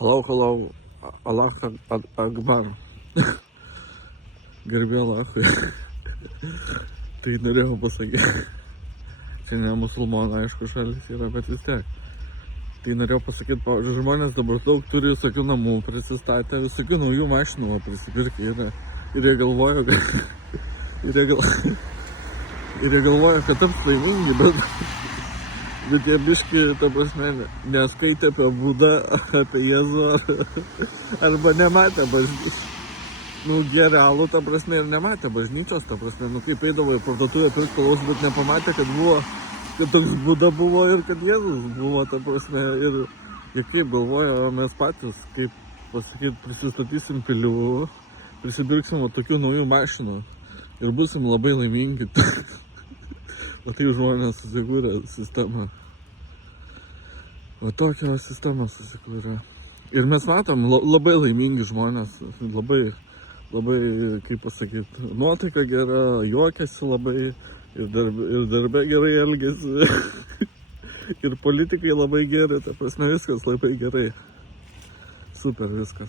Halau, Allah Akbar. Garbė Alachui. Tai norėjau pasakyti. Čia ne musulmonai, aišku, šalis yra, bet vis tiek. Tai norėjau pasakyti, pavyzdžiui, žmonės dabar daug turi visokių namų prisistatę, visokių naujų mašinų prisipirkę yra. Ir jie galvoja, kad taps laimingi, bet jie biški, ta prasme, neskaitė apie Budą, apie Jėzų, arba nematė bažnyčios. Nu, jie realų, ta prasme, ir nematė bažnyčios, ta prasme, nu, kaip eidavo į parduotuvę pirkti alaus, bet nepamatė, kad toks Buda buvo ir kad Jėzus buvo, ta prasme, ir jie kaip galvoja, mes patys, kaip pasakyti, prisistatysim pilių, prisipirksim tokių naujų mašinų ir busim labai laimingi. O tai žmonės susikūrė sistemą. O tokią sistemą susikūrė. Ir mes matom labai laimingi žmonės, labai, kaip pasakyti, nuotaika gera, juokiasi labai, ir darbe gerai elgiasi, ir politikai labai geri, ta prasme viskas labai gerai. Super viskas.